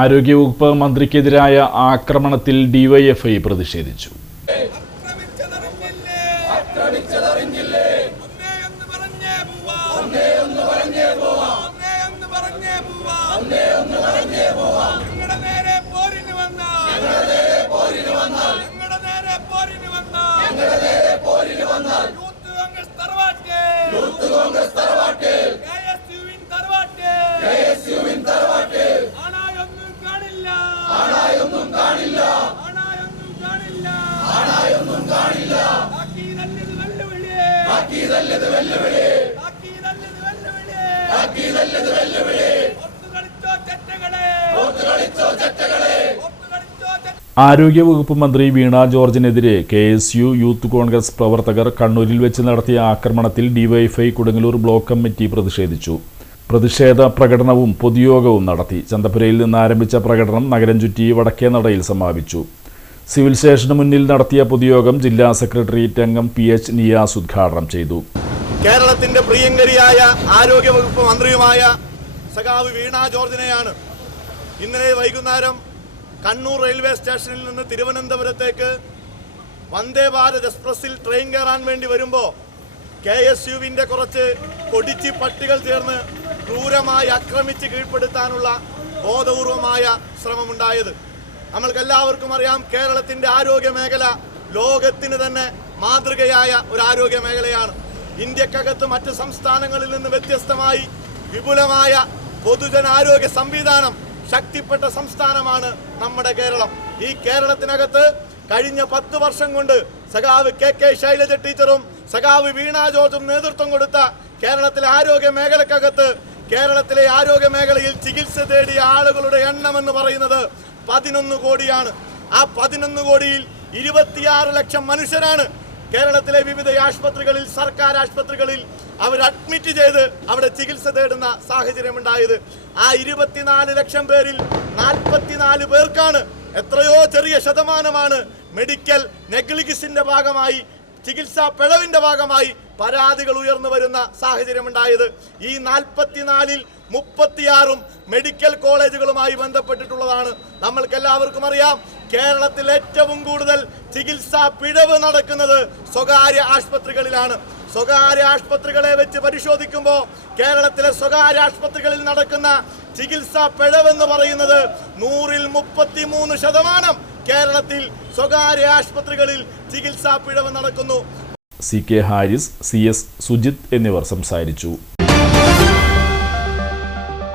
ആരോഗ്യവകുപ്പ് മന്ത്രിക്കെതിരായ ആക്രമണത്തിൽ ഡിവൈഎഫ്ഐ പ്രതിഷേധിച്ചു. ആരോഗ്യവകുപ്പ് മന്ത്രി വീണ ജോർജിനെതിരെ കെഎസ്യു യൂത്ത് കോൺഗ്രസ് പ്രവർത്തകർ കണ്ണൂരിൽ വെച്ച് നടത്തിയ ആക്രമണത്തിൽ ഡിവൈഎഫ്ഐ കൊടുങ്ങല്ലൂർ ബ്ലോക്ക് കമ്മിറ്റി പ്രതിഷേധിച്ചു. പ്രതിഷേധ പ്രകടനവും പൊതുയോഗവും നടത്തി. ചന്തപുരയിൽ നിന്ന് ആരംഭിച്ച പ്രകടനം നഗരം ചുറ്റി വടക്കേനടയിൽ സമാപിച്ചു. സിവിൽ സ്റ്റേഷന് മുന്നിൽ നടത്തിയ പൊതുയോഗം ജില്ലാ സെക്രട്ടേറിയറ്റ് അംഗം PH നിയാസ് ഉദ്ഘാടനം ചെയ്തു. കേരളത്തിന്റെ പ്രിയങ്കരിയായ ആരോഗ്യവകുപ്പ് മന്ത്രിയുമായ സഖാവ് വീണ ജോർജിനെയാണ് ഇന്നലെ വൈകുന്നേരം കണ്ണൂർ റെയിൽവേ സ്റ്റേഷനിൽ നിന്ന് തിരുവനന്തപുരത്തേക്ക് വന്ദേ ഭാരത് എക്സ്പ്രസിൽ ട്രെയിൻ കയറാൻ വേണ്ടി വരുമ്പോൾ KSUവിൻ്റെ കുറച്ച് കൊടിച്ചി പട്ടികൾ ചേർന്ന് ക്രൂരമായി ആക്രമിച്ച് കീഴ്പ്പെടുത്താനുള്ള ബോധപൂർവമായ ശ്രമമുണ്ടായത്. നമ്മൾക്കെല്ലാവർക്കും അറിയാം, കേരളത്തിൻ്റെ ആരോഗ്യ മേഖല ലോകത്തിന് തന്നെ മാതൃകയായ ഒരു ആരോഗ്യ മേഖലയാണ്. ഇന്ത്യക്കകത്ത് മറ്റ് സംസ്ഥാനങ്ങളിൽ നിന്ന് വ്യത്യസ്തമായി വിപുലമായ പൊതുജനാരോഗ്യ സംവിധാനം ശക്തിപ്പെട്ട സംസ്ഥാനമാണ് നമ്മുടെ കേരളം. ഈ കേരളത്തിനകത്ത് കഴിഞ്ഞ 10 വർഷം കൊണ്ട് സഖാവ് KK ശൈലജ ടീച്ചറും സഖാവ് വീണ ജോർജും നേതൃത്വം കൊടുത്ത കേരളത്തിലെ ആരോഗ്യ മേഖലക്കകത്ത് കേരളത്തിലെ ആരോഗ്യ മേഖലയിൽ ചികിത്സ തേടിയ ആളുകളുടെ എണ്ണം എന്ന് പറയുന്നത് 11 കോടിയാണ്. ആ 11 കോടിയിൽ 26 ലക്ഷം മനുഷ്യരാണ് കേരളത്തിലെ വിവിധ ആശുപത്രികളിൽ, സർക്കാർ ആശുപത്രികളിൽ അവർ അഡ്മിറ്റ് ചെയ്ത് അവിടെ ചികിത്സ തേടുന്ന സാഹചര്യമുണ്ടായത്. ആ 24 ലക്ഷം പേരിൽ 44 പേർക്കാണ്, എത്രയോ ചെറിയ ശതമാനമാണ് മെഡിക്കൽ നെഗ്ലിജൻസിന്റെ ഭാഗമായി, ചികിത്സാ പിഴവിന്റെ ഭാഗമായി പരാതികൾ ഉയർന്നു വരുന്ന സാഹചര്യമുണ്ടായത്. ഈ 44ൽ 36ഉം മെഡിക്കൽ കോളേജുകളുമായി ബന്ധപ്പെട്ടിട്ടുള്ളതാണ്. നമ്മൾക്കെല്ലാവർക്കും അറിയാം, കേരളത്തിൽ ഏറ്റവും കൂടുതൽ ചികിത്സാ പിഴവ് നടക്കുന്നത് സ്വകാര്യ ആശുപത്രികളിലാണ്. സ്വകാര്യ ആശുപത്രികളെ വെച്ച് പരിശോധിക്കുമ്പോൾ കേരളത്തിലെ സ്വകാര്യ ആശുപത്രികളിൽ നടക്കുന്ന ചികിത്സാ പിഴവെന്ന് പറയുന്നത് 100ൽ 33% കേരളത്തിൽ സ്വകാര്യ ആശുപത്രികളിൽ ചികിത്സാ പിഴവ് നടക്കുന്നു. CK ഹാരിസ്, CS സുജിത് എന്നിവർ സംസാരിച്ചു.